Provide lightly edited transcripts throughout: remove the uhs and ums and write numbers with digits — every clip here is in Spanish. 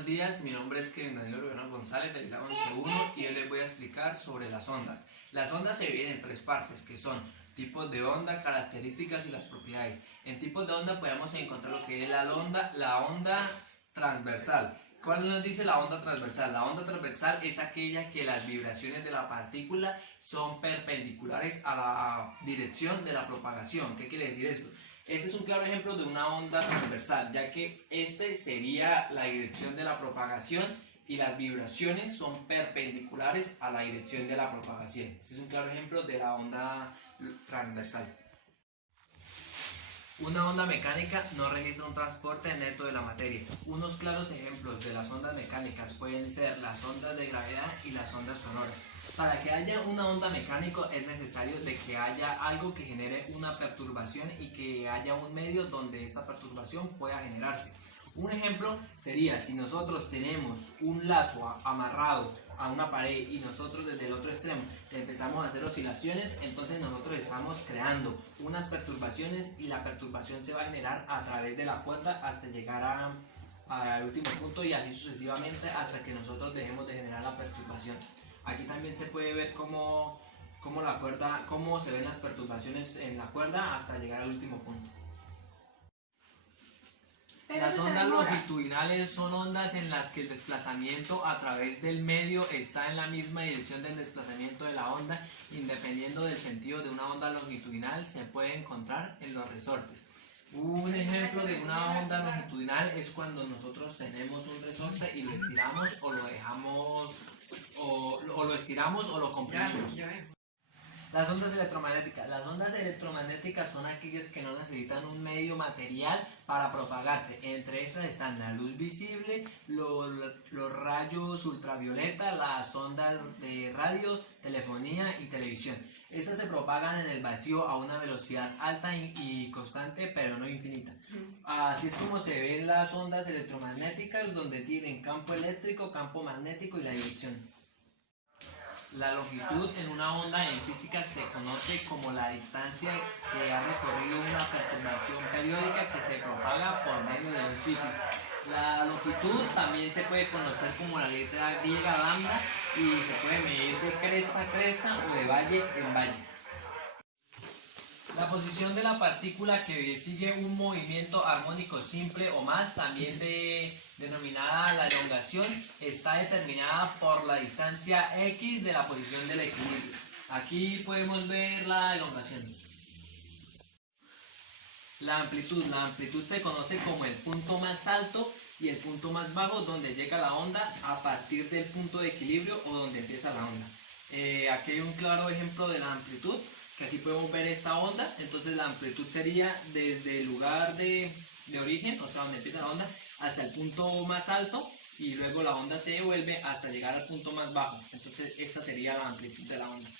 buenos días, mi nombre es Kevin Danilo Rivera González del grado 11.1 y hoy les voy a explicar sobre las ondas. Las ondas se dividen en tres partes que son tipos de onda, características y las propiedades. En tipos de onda podemos encontrar lo que es la onda transversal. ¿Cuál nos dice la onda transversal? La onda transversal es aquella que las vibraciones de la partícula son perpendiculares a la dirección de la propagación. ¿Qué quiere decir esto? Este es un claro ejemplo de una onda transversal, ya que este sería la dirección de la propagación y las vibraciones son perpendiculares a la dirección de la propagación. Este es un claro ejemplo de la onda transversal. Una onda mecánica no registra un transporte neto de la materia. Unos claros ejemplos de las ondas mecánicas pueden ser las ondas de gravedad y las ondas sonoras. Para que haya una onda mecánica es necesario de que haya algo que genere una perturbación y que haya un medio donde esta perturbación pueda generarse. Un ejemplo sería si nosotros tenemos un lazo amarrado a una pared y nosotros desde el otro extremo empezamos a hacer oscilaciones, entonces nosotros estamos creando unas perturbaciones y la perturbación se va a generar a través de la cuerda hasta llegar al último punto y así sucesivamente hasta que nosotros dejemos de generar la perturbación. Aquí también se puede ver cómo se ven las perturbaciones en la cuerda hasta llegar al último punto. Las ondas longitudinales son ondas en las que el desplazamiento a través del medio está en la misma dirección del desplazamiento de la onda, independiendo del sentido de una onda longitudinal se puede encontrar en los resortes. Un ejemplo de una onda longitudinal es cuando nosotros tenemos un resorte y lo estiramos o lo dejamos o lo estiramos o lo comprimimos. Las ondas electromagnéticas. Las ondas electromagnéticas son aquellas que no necesitan un medio material para propagarse. Entre estas están la luz visible, los rayos ultravioleta, las ondas de radio, telefonía y televisión. Estas se propagan en el vacío a una velocidad alta y constante, pero no infinita. Así es como se ven las ondas electromagnéticas, donde tienen campo eléctrico, campo magnético y la dirección. La longitud en una onda en física se conoce como la distancia que ha recorrido una perturbación periódica que se propaga por medio de un ciclo. La longitud también se puede conocer como la letra griega lambda y se puede medir de cresta a cresta o de valle en valle. La posición de la partícula que sigue un movimiento armónico simple o más, también denominada la elongación, está determinada por la distancia x de la posición del equilibrio. Aquí podemos ver la elongación. La amplitud se conoce como el punto más alto y el punto más bajo donde llega la onda a partir del punto de equilibrio o donde empieza la onda. Aquí hay un claro ejemplo de la amplitud, que aquí podemos ver esta onda. Entonces la amplitud sería desde el lugar de origen, o sea donde empieza la onda, hasta el punto más alto y luego la onda se devuelve hasta llegar al punto más bajo. Entonces esta sería la amplitud de la onda.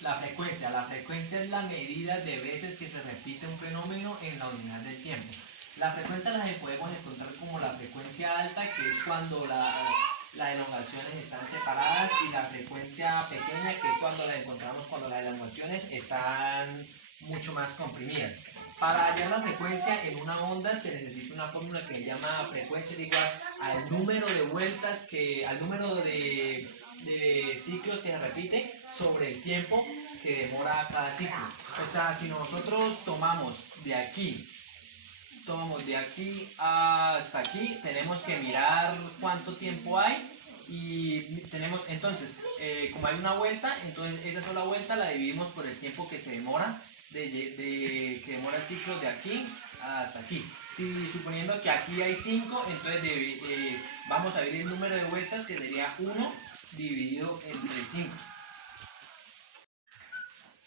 La frecuencia es la medida de veces que se repite un fenómeno en la unidad del tiempo. La frecuencia la podemos encontrar como la frecuencia alta, que es cuando las elongaciones están separadas, y la frecuencia pequeña, que es cuando la encontramos cuando las elongaciones están mucho más comprimidas. Para hallar la frecuencia en una onda se necesita una fórmula que se llama frecuencia igual al número de vueltas al número de ciclos que se repite sobre el tiempo que demora cada ciclo. O sea, si nosotros tomamos de aquí hasta aquí, tenemos que mirar cuánto tiempo hay y tenemos entonces, como hay una vuelta, entonces esa sola vuelta la dividimos por el tiempo que se demora que demora el ciclo de aquí hasta aquí. Si suponiendo que aquí hay 5, entonces vamos a ver el número de vueltas, que sería 1 dividido entre 5.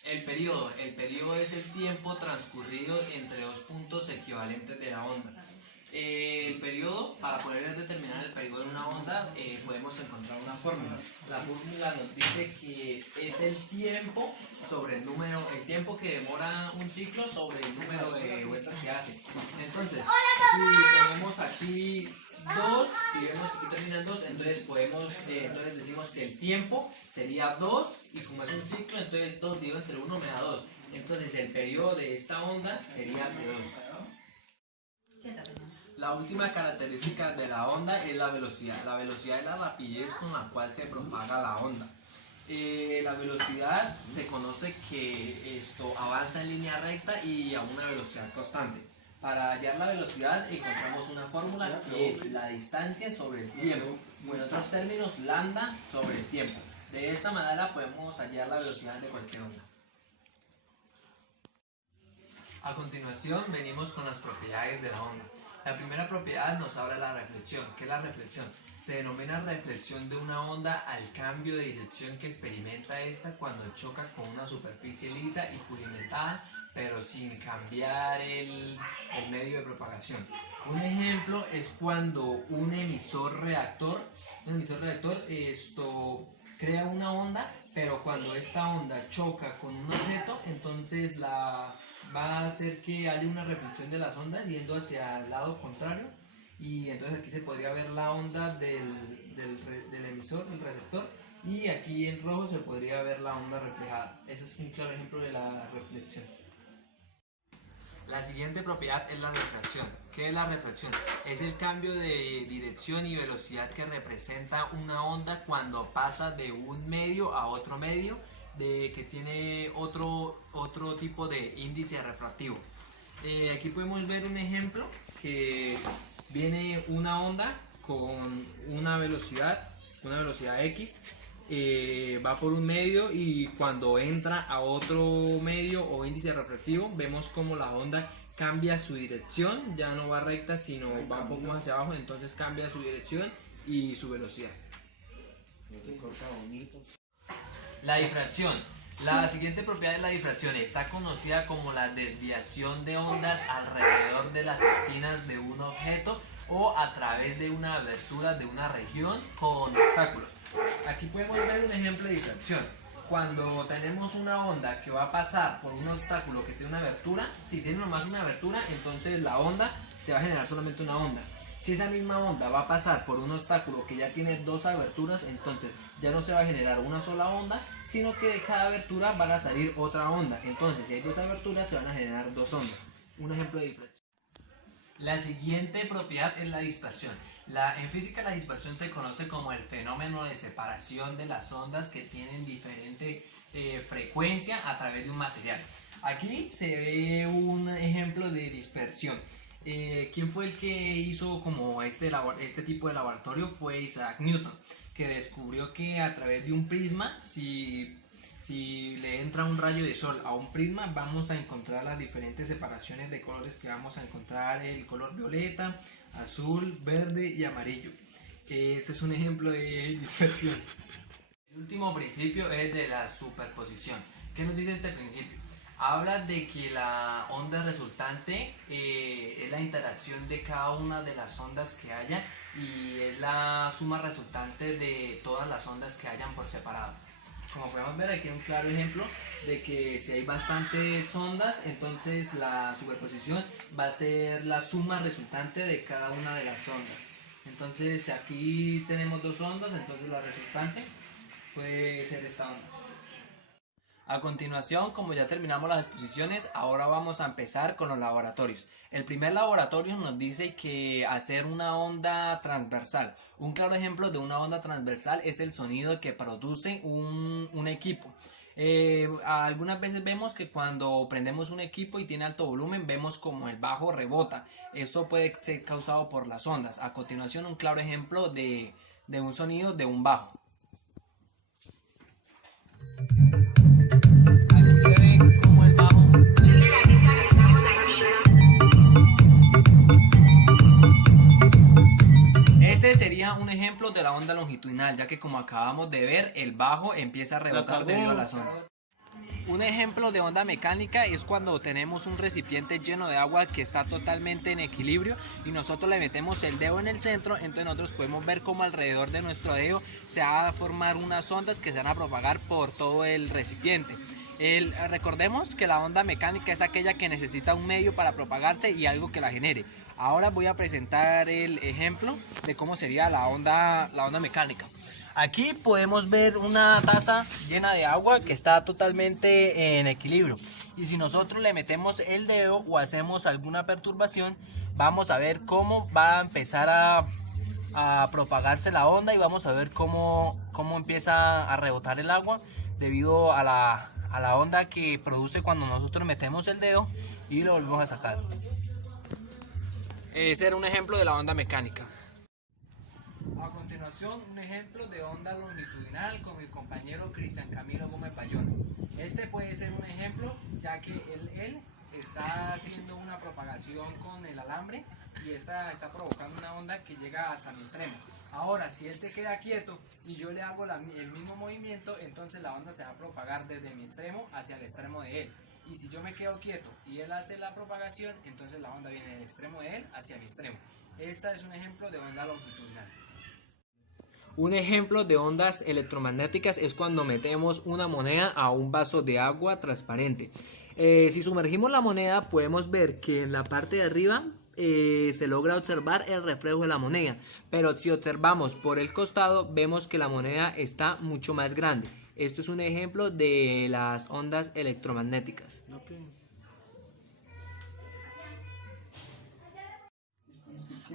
El periodo es el tiempo transcurrido entre dos puntos equivalentes de la onda. El periodo, para poder determinar el periodo de una onda, podemos encontrar una fórmula. La fórmula nos dice que es el tiempo sobre el tiempo que demora un ciclo sobre el número de vueltas que hace. Entonces, si tenemos aquí 2, si vemos que aquí terminan 2, entonces decimos que el tiempo sería 2, y como es un ciclo, entonces 2 dividido entre 1 me da 2. Entonces el periodo de esta onda sería de 2. La última característica de la onda es la velocidad. La velocidad es la rapidez con la cual se propaga la onda. La velocidad se conoce que esto avanza en línea recta y a una velocidad constante. Para hallar la velocidad encontramos una fórmula que es la distancia sobre el tiempo, o en otros términos, lambda sobre el tiempo. De esta manera podemos hallar la velocidad de cualquier onda. A continuación venimos con las propiedades de la onda. La primera propiedad nos habla de la reflexión. ¿Qué es la reflexión? Se denomina reflexión de una onda al cambio de dirección que experimenta esta cuando choca con una superficie lisa y pulimentada, pero sin cambiar el medio de propagación. Un ejemplo es cuando un emisor reactor crea una onda, pero cuando esta onda choca con un objeto, entonces va a hacer que haya una reflexión de las ondas yendo hacia el lado contrario, y entonces aquí se podría ver la onda del emisor, del receptor, y aquí en rojo se podría ver la onda reflejada. Ese es un claro ejemplo de la reflexión. La siguiente propiedad es la refracción. ¿Qué es la refracción? Es el cambio de dirección y velocidad que representa una onda cuando pasa de un medio a otro medio que tiene otro tipo de índice refractivo. Aquí podemos ver un ejemplo que viene una onda con una velocidad X, va por un medio, y cuando entra a otro medio o índice refractivo vemos como la onda cambia su dirección, ya no va recta sino va un poco más hacia abajo, entonces cambia su dirección y su velocidad. La difracción. La siguiente propiedad de la difracción está conocida como la desviación de ondas alrededor de las esquinas de un objeto o a través de una abertura de una región con obstáculos. Aquí podemos ver un ejemplo de difracción. Cuando tenemos una onda que va a pasar por un obstáculo que tiene una abertura, si tiene nomás una abertura, entonces la onda se va a generar solamente una onda. Si esa misma onda va a pasar por un obstáculo que ya tiene dos aberturas, entonces ya no se va a generar una sola onda, sino que de cada abertura van a salir otra onda. Entonces, si hay dos aberturas, se van a generar dos ondas. Un ejemplo de difracción. La siguiente propiedad es la dispersión. En física, la dispersión se conoce como el fenómeno de separación de las ondas que tienen diferente frecuencia a través de un material. Aquí se ve un ejemplo de dispersión. ¿Quién fue el que hizo como este tipo de laboratorio? Fue Isaac Newton, que descubrió que a través de un prisma, si le entra un rayo de sol a un prisma, vamos a encontrar las diferentes separaciones de colores que vamos a encontrar: el color violeta, azul, verde y amarillo. Este es un ejemplo de dispersión. El último principio es de la superposición. ¿Qué nos dice este principio? Habla de que la onda resultante es la interacción de cada una de las ondas que haya, y es la suma resultante de todas las ondas que hayan por separado. Como podemos ver, aquí hay un claro ejemplo de que si hay bastantes ondas, entonces la superposición va a ser la suma resultante de cada una de las ondas. Entonces, si aquí tenemos dos ondas, entonces la resultante puede ser esta onda. A continuación, como ya terminamos las exposiciones, ahora vamos a empezar con los laboratorios. El primer laboratorio nos dice que hacer una onda transversal. Un claro ejemplo de una onda transversal es el sonido que produce un equipo. Algunas veces vemos que cuando prendemos un equipo y tiene alto volumen, vemos como el bajo rebota. Esto puede ser causado por las ondas. A continuación, un claro ejemplo de un sonido de un bajo. Este sería un ejemplo de la onda longitudinal, ya que, como acabamos de ver, el bajo empieza a rebotar debido a las ondas. Un ejemplo de onda mecánica es cuando tenemos un recipiente lleno de agua que está totalmente en equilibrio y nosotros le metemos el dedo en el centro. Entonces nosotros podemos ver cómo alrededor de nuestro dedo se va a formar unas ondas que se van a propagar por todo el recipiente. Recordemos que la onda mecánica es aquella que necesita un medio para propagarse y algo que la genere. Ahora voy a presentar el ejemplo de cómo sería la onda mecánica. Aquí podemos ver una taza llena de agua que está totalmente en equilibrio, y si nosotros le metemos el dedo o hacemos alguna perturbación, vamos a ver cómo va a empezar a propagarse la onda y vamos a ver cómo empieza a rebotar el agua debido a la onda que produce cuando nosotros metemos el dedo y lo volvemos a sacar. Ese era un ejemplo de la onda mecánica. A continuación, un ejemplo de onda longitudinal con mi compañero Cristian Camilo Gómez Bayona. Este puede ser un ejemplo ya que él está haciendo una propagación con el alambre y está provocando una onda que llega hasta mi extremo. Ahora, si él se queda quieto y yo le hago el mismo movimiento, entonces la onda se va a propagar desde mi extremo hacia el extremo de él. Y si yo me quedo quieto y él hace la propagación, entonces la onda viene del extremo de él hacia mi extremo. Este es un ejemplo de onda longitudinal. Un ejemplo de ondas electromagnéticas es cuando metemos una moneda a un vaso de agua transparente. Si sumergimos la moneda, podemos ver que en la parte de arriba se logra observar el reflejo de la moneda, pero si observamos por el costado, vemos que la moneda está mucho más grande. Esto es un ejemplo de las ondas electromagnéticas.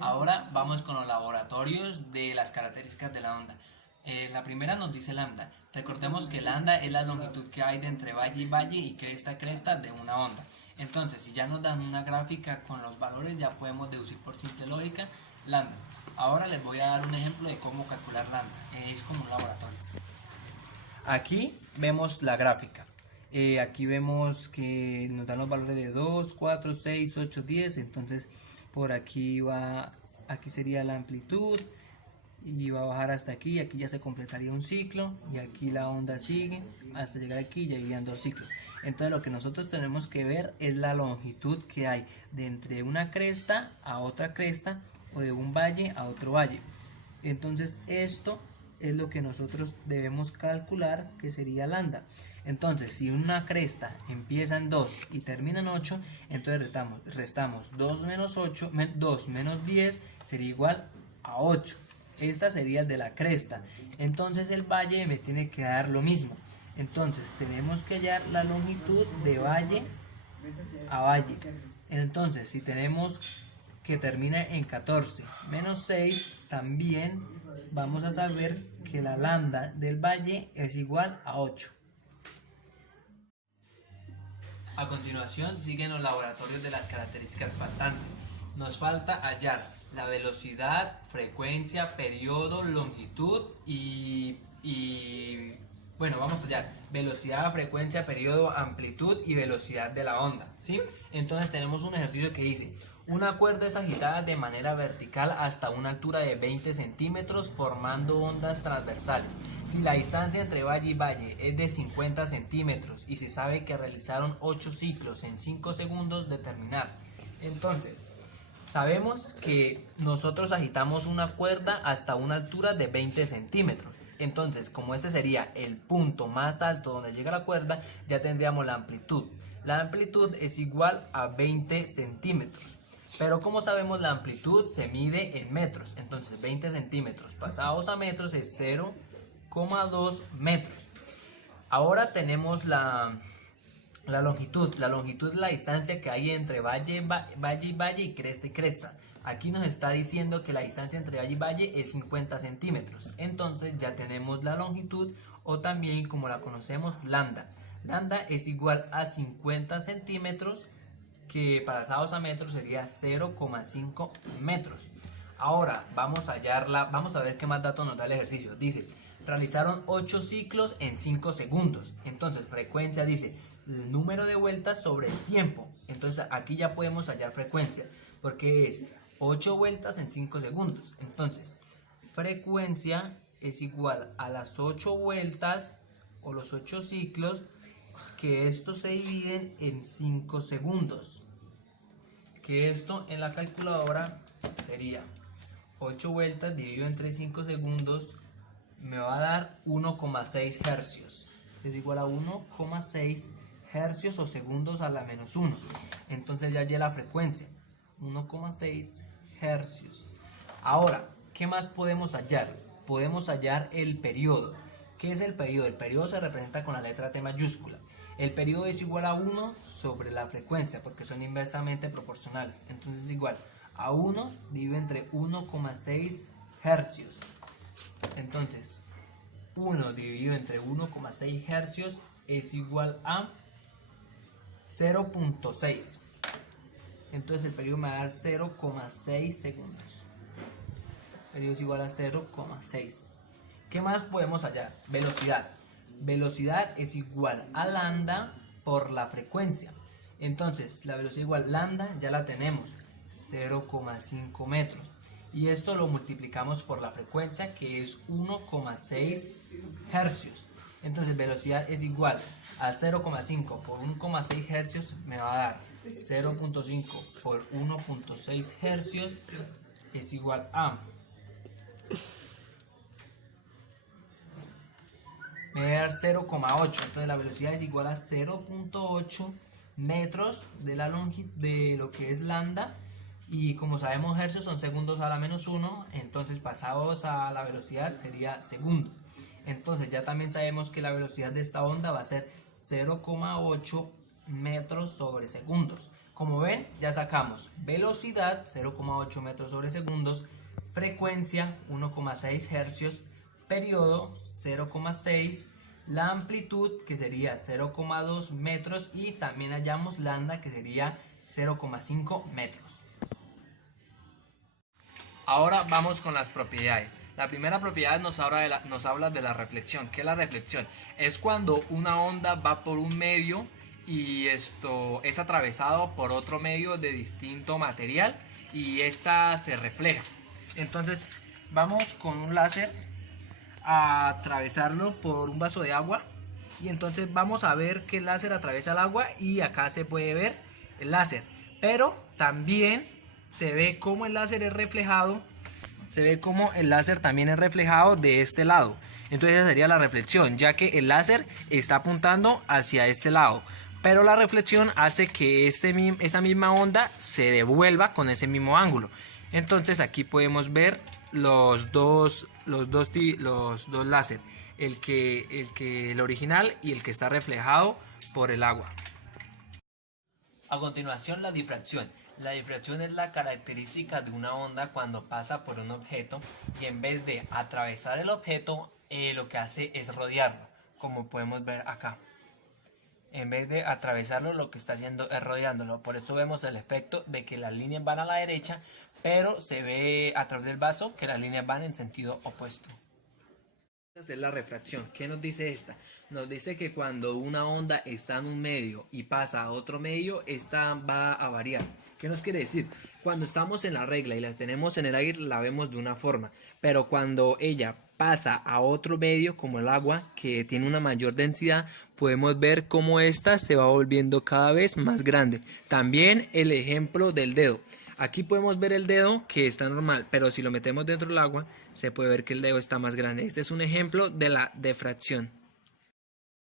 Ahora vamos con los laboratorios de las características de la onda. La primera nos dice lambda. Recordemos que lambda es la longitud que hay de entre valle y valle y cresta a cresta de una onda. Entonces, si ya nos dan una gráfica con los valores, ya podemos deducir por simple lógica lambda. Ahora les voy a dar un ejemplo de cómo calcular lambda. Es como un laboratorio. Aquí vemos la gráfica. Aquí vemos que nos dan los valores de 2, 4, 6, 8, 10. Entonces, por aquí sería la amplitud y va a bajar hasta aquí. Aquí ya se completaría un ciclo y aquí la onda sigue hasta llegar aquí y ya irían 2 ciclos. Entonces, lo que nosotros tenemos que ver es la longitud que hay de entre una cresta a otra cresta o de un valle a otro valle. Entonces, esto es lo que nosotros debemos calcular, que sería lambda. Entonces, si una cresta empieza en 2 y termina en 8, entonces restamos 2 menos 8, 2 menos 10 sería igual a 8. Esta sería el de la cresta. Entonces el valle me tiene que dar lo mismo. Entonces tenemos que hallar la longitud de valle a valle. Entonces, si tenemos que termina en 14 menos 6, también vamos a saber que la lambda del valle es igual a 8. A continuación siguen los laboratorios de las características faltantes. Nos falta hallar la velocidad, frecuencia, periodo, longitud y bueno, vamos a hallar velocidad, frecuencia, periodo, amplitud y velocidad de la onda, ¿sí? Entonces tenemos un ejercicio que dice: una cuerda es agitada de manera vertical hasta una altura de 20 centímetros formando ondas transversales. Si la distancia entre valle y valle es de 50 centímetros y se sabe que realizaron 8 ciclos en 5 segundos, determinar. Entonces, sabemos que nosotros agitamos una cuerda hasta una altura de 20 centímetros. Entonces, como este sería el punto más alto donde llega la cuerda, ya tendríamos la amplitud. La amplitud es igual a 20 centímetros. Pero como sabemos, la amplitud se mide en metros. Entonces 20 centímetros pasados a metros es 0,2 metros. Ahora tenemos la longitud. La longitud es la distancia que hay entre valle y valle y cresta. Aquí nos está diciendo que la distancia entre valle y valle es 50 centímetros. Entonces ya tenemos la longitud, o también como la conocemos, lambda. Lambda es igual a 50 centímetros, que pasados a metros sería 0,5 metros. Ahora vamos a ver qué más datos nos da el ejercicio. Dice, realizaron 8 ciclos en 5 segundos. Entonces frecuencia dice el número de vueltas sobre el tiempo. Entonces aquí ya podemos hallar frecuencia, porque es 8 vueltas en 5 segundos. Entonces frecuencia es igual a las 8 vueltas o los 8 ciclos, que estos se dividen en 5 segundos, que esto en la calculadora sería 8 vueltas dividido entre 5 segundos, me va a dar 1,6 hercios, es igual a 1,6 hercios o segundos a la menos 1. Entonces ya hallé la frecuencia, 1,6 hercios. Ahora, ¿qué más podemos hallar? Podemos hallar el periodo. ¿Qué es el periodo? El periodo se representa con la letra T mayúscula. El periodo es igual a 1 sobre la frecuencia, porque son inversamente proporcionales. Entonces es igual a 1 dividido entre 1,6 hercios. Entonces, 1 dividido entre 1,6 hercios es igual a 0,6. Entonces el periodo me va a dar 0,6 segundos. El periodo es igual a 0,6. ¿Qué más podemos hallar? Velocidad. Velocidad es igual a lambda por la frecuencia. Entonces la velocidad igual lambda ya la tenemos, 0,5 metros. Y esto lo multiplicamos por la frecuencia, que es 1,6 hercios. Entonces velocidad es igual a 0,5 por 1,6 hercios, me va a dar 0,5 por 1,6 hercios es igual a... me va a dar 0,8. Entonces la velocidad es igual a 0,8 metros de la longitud de lo que es lambda. Y como sabemos, hercios son segundos a la menos 1, entonces pasados a la velocidad sería segundo. Entonces ya también sabemos que la velocidad de esta onda va a ser 0,8 metros sobre segundos. Como ven, ya sacamos velocidad 0,8 metros sobre segundos, frecuencia 1,6 hercios, periodo 0,6, la amplitud que sería 0,2 metros y también hallamos lambda que sería 0,5 metros. Ahora vamos con las propiedades. La primera propiedad nos habla de la reflexión. ¿Qué es la reflexión? Es cuando una onda va por un medio y esto es atravesado por otro medio de distinto material y esta se refleja. Entonces vamos con un láser a atravesarlo por un vaso de agua y entonces vamos a ver que el láser atraviesa el agua y acá se puede ver el láser, pero también se ve cómo el láser es reflejado, también es reflejado de este lado. Entonces esa sería la reflexión, ya que el láser está apuntando hacia este lado, pero la reflexión hace que esa misma onda se devuelva con ese mismo ángulo. Entonces aquí podemos ver los dos láser, el original y el que está reflejado por el agua. A continuación, la difracción. La difracción es la característica de una onda cuando pasa por un objeto y en vez de atravesar el objeto, lo que hace es rodearlo, como podemos ver acá. En vez de atravesarlo, lo que está haciendo es rodeándolo. Por eso vemos el efecto de que las líneas van a la derecha, pero se ve a través del vaso que las líneas van en sentido opuesto. Esta es la refracción. ¿Qué nos dice esta? Nos dice que cuando una onda está en un medio y pasa a otro medio, esta va a variar. ¿Qué nos quiere decir? Cuando estamos en la regla y la tenemos en el aire, la vemos de una forma, pero cuando ella pasa a otro medio como el agua, que tiene una mayor densidad, podemos ver cómo esta se va volviendo cada vez más grande. También el ejemplo del dedo. Aquí podemos ver el dedo que está normal, pero si lo metemos dentro del agua, se puede ver que el dedo está más grande. Este es un ejemplo de la difracción.